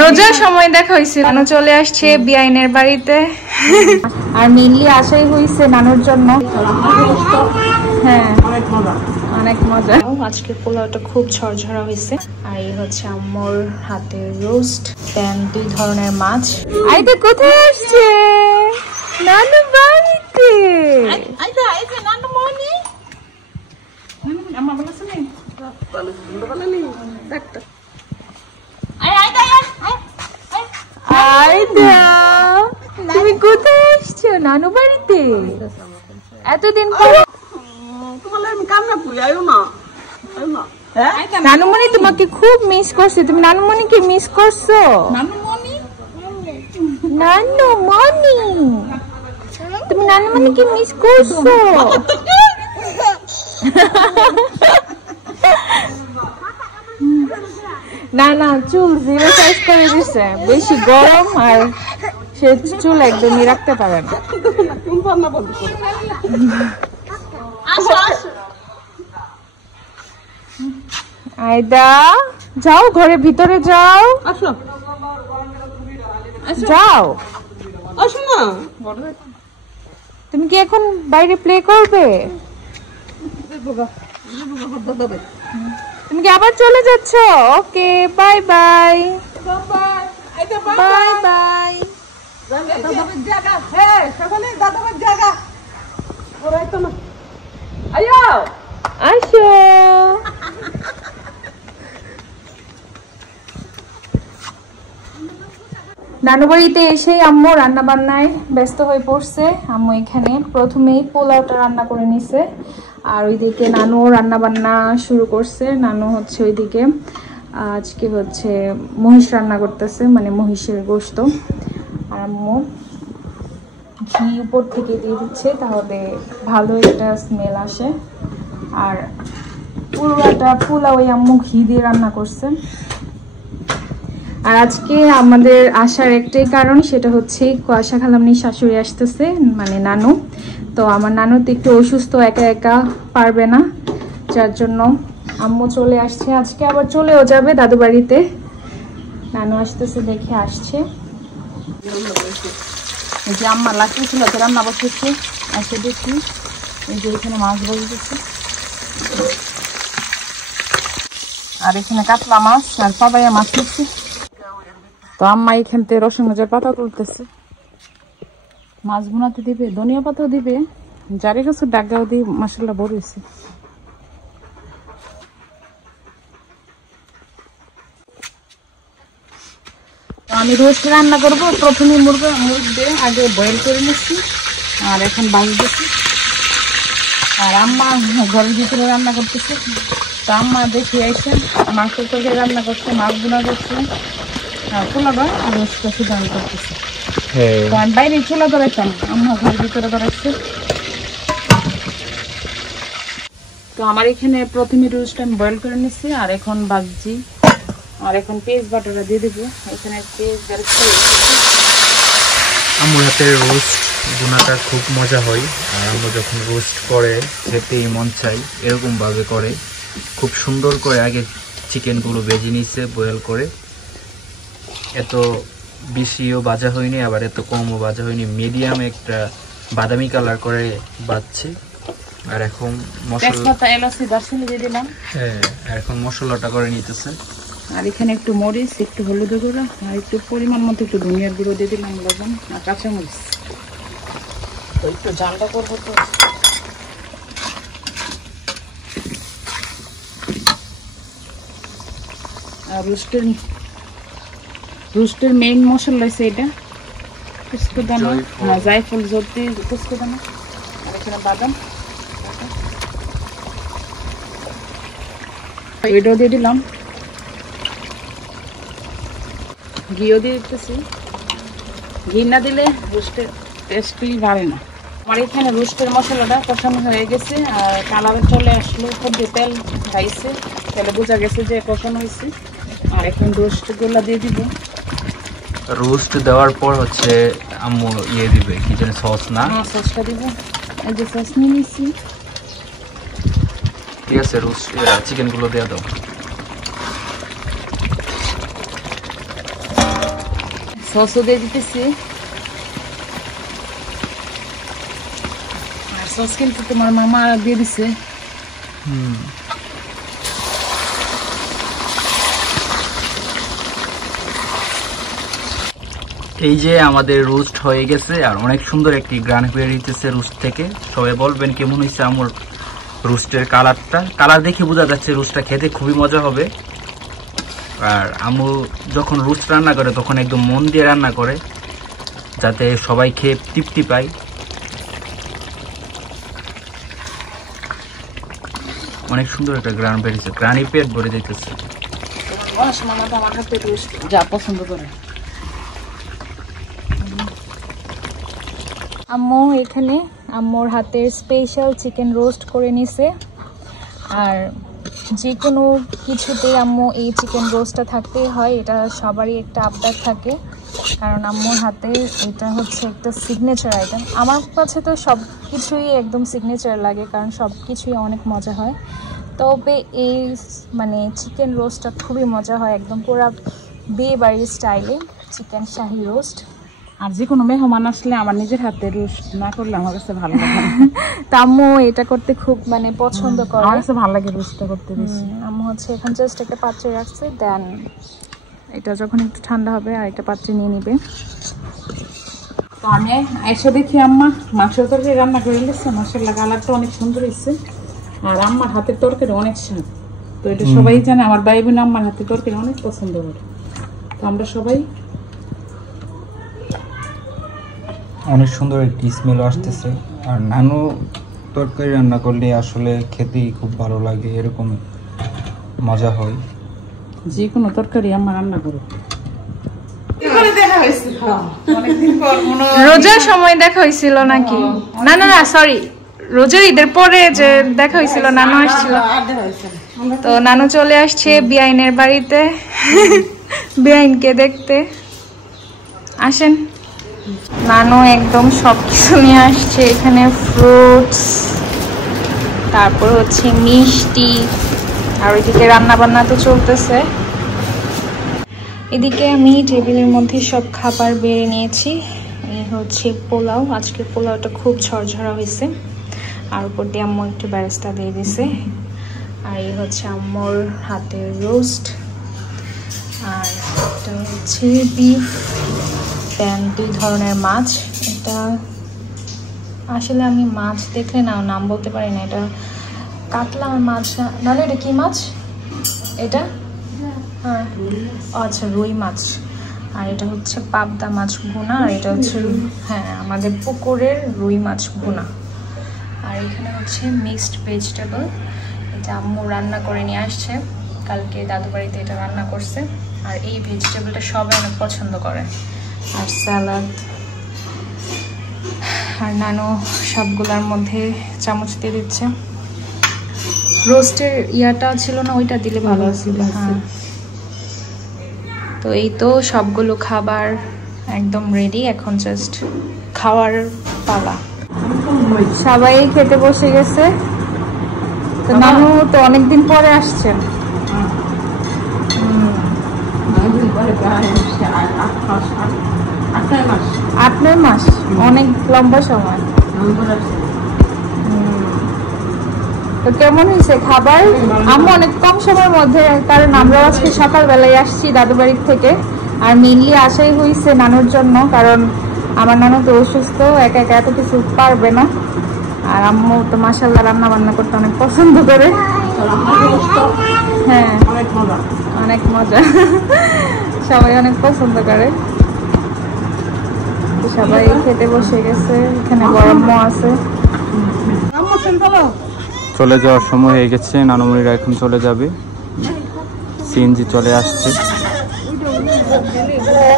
রোজার সময় দেখা হয়েছে, নানু চলে আসছে বিআইনের বাড়িতে। আর মেইনলি আশাই হয়েছে নানুর জন্য। হ্যাঁ অনেক মজা। আজকে পোলাওটা খুব ঝরঝরা হয়েছে। আর এই হচ্ছে আম্মুর হাতের রোস্ট, দেন 2 ধরনের মাছ। আইটা কোথায় আসছে? নানু বাড়িতে। আইটা নানু মনি। আম্মা বলেছে না? তুমি কোথায় আসছো? নানু বাড়িতে এতদিন পর। নানুমণি তোমাকে খুব মিস করছে। তুমি নানুমণিকে মিস করছো? নানুমণি তুমি নানুমণিকে মিস করছো? না না, চুল 0 সাইজ করে দিছে, বেশি গরম আর সে চুল একদমই রাখতে পারে না। আয়দা যাও, ঘরের ভিতরে যাও। যাও। তুমি কি এখন বাইরে প্লে করবে? তুমি কি আবার চলে যাচ্ছ? ওকে, বাই বাই বাই বাই। আসো। নানু বাড়িতে এসে আম্মু রান্না বান্নায় ব্যস্ত হয়ে পড়ছে। আম্মু এখানে প্রথমেই পোলাওটা রান্না করে নিছে, আর ওইদিকে নানু রান্না বান্না শুরু করছে। নানু হচ্ছে ওইদিকে আজকে হচ্ছে মহিষ রান্না করতেছে, মানে মহিষের গোশত। আর আম্মু ঘি উপর থেকে দিয়ে দিচ্ছে, তাহলে ভালো একটা স্মেল আসে। আর পুরোটা পোলাও ওই আম্মু ঘি দিয়ে রান্না করছে। আর আজকে আমাদের আসার একটাই কারণ, সেটা হচ্ছে কুয়াশা খালামনির শাশুড়ি আসতেছে, মানে নানু। তো আমার নানু তো একটু অসুস্থ, একা একা পারবে না, যার জন্য আম্মু চলে আসছে। আজকে আবার চলেও যাবে দাদু বাড়িতে। নানু আসতেছে দেখে আসছে। এই যে আম্মা লাঠি ছিল তো রান্না বসেছে, এসে দেখি এই যে এখানে মাছ বসেছে, আর এখানে কাতলা মাছ আর পাবাইয়া মাছ নিচ্ছে। তো আম্মা এখান থেকে রসুন মজার পাতা তুলতেছে, মাছ বোনাতে দিবে, ধনিয়া পাতাও দিবে, জারি গাছ ডাগাও দিয়ে মশলা বড় হয়েছে। আমি রোস্ট রান্না করবো। প্রথমে মুরগি আগে বয়েল করে নিচ্ছি, আর এখন ভাজতেছি। আর আম্মা ঘরের ভিতরে রান্না করতেছে। তো আম্মা দেখে আইসে মাংস তরকারি রান্না করছে, মাছ বোনা করছে, আর পোলাবা রোস্টটা শুধু আমি করতেছি। আমি বাইরে চুলা ধরাইতাম, আম্মা ঘরের ভিতরে ধরাচ্ছে। তো আমার এখানে প্রথমে রোস্ট আমি বয়েল করে নিচ্ছি, আর এখন ভাজছি। আর এখন পেঁয়াজ বাটাটা দিয়ে দেবো। এখানে পেঁয়াজ বেরেস্তা। আম্মুর হাতের রোস্ট বোনাটা খুব মজা হয়। আর আম্মু যখন রোস্ট করে খেতেই মন চাই, এরকম ভাবে করে, খুব সুন্দর করে। আগে চিকেনগুলো ভেজে নিচ্ছে বয়েল করে, এত বেশিও ভাজা হয়নি, আবার এত কমও ভাজা হয়নি, মিডিয়াম একটা বাদামি কালার করে ভাজছে। আর এখন এখন মশলাটা করে নিতেছে। আর এখানে একটু মরিচ, একটু হলুদ গুঁড়ো, আর একটু পরিমাণ মতো একটু ধনিয়ার গুঁড়ো দিয়ে দিলাম, লবণ আর কাঁচামরিচ। তো একটু ঝালটা করবো তো। আর রোস্টের মেইন মশলা হচ্ছে এটা কুসকো দানা, জায়ফল, জলদি, কুসকো দানা, আর এখানে বাদাম। এটাও দিয়ে দিলাম, ঘিও দিয়ে দিতেছি। ঘি না দিলে রোস্টের টেস্টই ভালো না। আমার এখানে রোস্টের মশলাটা কষানো হয়ে গেছে, আর কালারে চলে আসলো, উপর দিয়ে তেল খাইছে, তাহলে বোঝা গেছে যে কষানো হয়েছে। আর এখন রোস্টগুলো দিয়ে দিব। রোস্ট দেওয়ার পর হচ্ছে আম্মু দিবে কি যেন সস, না? সসটা দিব। এই যে সস নিয়ে নিচ্ছি। ঠিক আছে, রোস্ট চিকেনগুলো দিয়ে দাও। সসও দিয়ে দিতেছি। আর সস কিন্তু তোমার মামা দিয়ে দিছে। এই যে আমাদের রোস্ট হয়ে গেছে আর অনেক সুন্দর একটি গ্রান বের হইতেছে রোস্ট থেকে। সবাই বলবেন কেমন হয়েছে আমার রোস্টের কালারটা। কালার দেখে বোঝা যাচ্ছে রোস্টটা খেতে খুবই মজা হবে। আর আম্মু যখন রোস্ট রান্না করে তখন একদম মন দিয়ে রান্না করে, যাতে সবাই খেয়ে তৃপ্তি পায়। অনেক সুন্দর একটা গ্রান বেরিয়েছে, গ্রানি পেট ভরে দিতেছে। মামা তো আমার হাতে রোস্ট যা পছন্দ করে। আম্মু এখানে আম্মুর হাতের স্পেশাল চিকেন রোস্ট করে নিছে। আর যে কোনো কিছুতেই আম্মু এই চিকেন রোস্টটা থাকতেই হয়, এটা সবারই একটা আবদার থাকে। কারণ আম্মুর হাতে এটা হচ্ছে একটা সিগনেচার আইটেম। আমার কাছে তো সব কিছুই একদম সিগনেচার লাগে, কারণ সব কিছুই অনেক মজা হয়। তবে এই মানে চিকেন রোস্টটা খুবই মজা হয়, একদম পুরো বিয়ে বাড়ির স্টাইলে চিকেন শাহি রোস্ট। আর যে কোনো মেহমান আসলে আমার নিজের হাতে রোস্ট না করলে আমার কাছে ভালো লাগে না। তো আম্মু এটা করতে খুব মানে পছন্দ করে। আমার কাছে ভালো লাগে রোস্টটা করতে বেশি। আম্মু হচ্ছে এখন জাস্ট একটা পাত্রে রাখছে, দেন এটা যখন একটু ঠান্ডা হবে আর একটা পাত্রে নিয়ে নিবে। তো আমি এসে দেখি আম্মা মাংসের তরকারি রান্না করে দিচ্ছে। মাংসের কালারটা অনেক সুন্দর হয়েছে আর আম্মার হাতের তরকারি অনেক স্বাদ। তো এটা সবাই জানে, আমার ভাই বোন আম্মার হাতের তরকারি অনেক পছন্দ করে। তো আমরা সবাই অনেক সুন্দর একটি স্মেল আসতেছে। আর নানু তরকারি রান্না করলে আসলে খেতেই খুব ভালো লাগে, এরকম মজা হয়। যে কোনো তরকারি আম্মা রান্না করে। রোজার সময় দেখা হয়েছিল নাকি? না না না সরি, রোজার ঈদের পরে যে দেখা হয়েছিল, নানু আসছিল। তো নানু চলে আসছে বিআইনের বাড়িতে বিআইনকে দেখতে। আসেন। নানু একদম সবকিছু নিয়ে আসছে এখানে, ফ্রুটস, তারপর হচ্ছে মিষ্টি, আর ওইদিকে রান্না বান্না তো চলতেছে। এদিকে আমি টেবিলের মধ্যে সব খাবার বেড়ে নিয়েছি। এই হচ্ছে পোলাও, আজকে পোলাওটা খুব ঝরঝরা হয়েছে। আর উপর দিয়ে আম্মু একটু বেরেস্তা দিয়ে দিছে। আর এই হচ্ছে আম্মুর হাতের রোস্ট, আর এটা হচ্ছে বিফ, দেন 2 ধরনের মাছ। এটা আসলে আমি মাছ দেখলে না নাম বলতে পারি না, এটা কাতলা মাছ না, নাহলে এটা কি মাছ? এটা হ্যাঁ আচ্ছা রুই মাছ। আর এটা হচ্ছে পাবদা মাছ ভুনা, আর এটা হচ্ছে হ্যাঁ আমাদের পুকুরের রুই মাছ ভুনা। আর এখানে হচ্ছে মিক্সড ভেজিটেবল, এটা আম্মু রান্না করে নিয়ে আসছে, কালকে দাদু বাড়িতে এটা রান্না করছে। আর এই ভেজিটেবলটা সবাই অনেক পছন্দ করে। আর স্যালাড, আর নানু সবগুলোর মধ্যে চামচ দিয়ে দিচ্ছে। রোস্টের ইয়াটা ছিল না, ওইটা দিলে ভালো ছিল। হ্যাঁ, তো এই তো সবগুলো খাবার একদম রেডি, এখন জাস্ট খাওয়ার পালা। সবাই খেতে বসে গেছে। তো নানু তো অনেকদিন পরে আসছেন। 8-9 মাস, অনেক লম্বা সময়। তো কেমন হয়েছে খাবার? আম্মু অনেক কম সময়ের মধ্যে, কারণ আমরা আজকে সকালবেলায় আসছি দাদু বাড়ির থেকে। আর মেনলি আসাই হয়েছে নানুর জন্য, কারণ আমার নানু তো অসুস্থ, একা একা এত কিছু পারবে না। আর আম্মু তো মাশাআল্লাহ রান্না বান্না করতে অনেক পছন্দ করে। হ্যাঁ অনেক মজা, সবাই অনেক পছন্দ করে। সবাই খেতে বসে গেছে, এখানে গরমও আছে। চলে যাওয়ার সময় হয়ে গেছে, নানুমণিরা এখন চলে যাবে, সিএনজি চলে আসছে।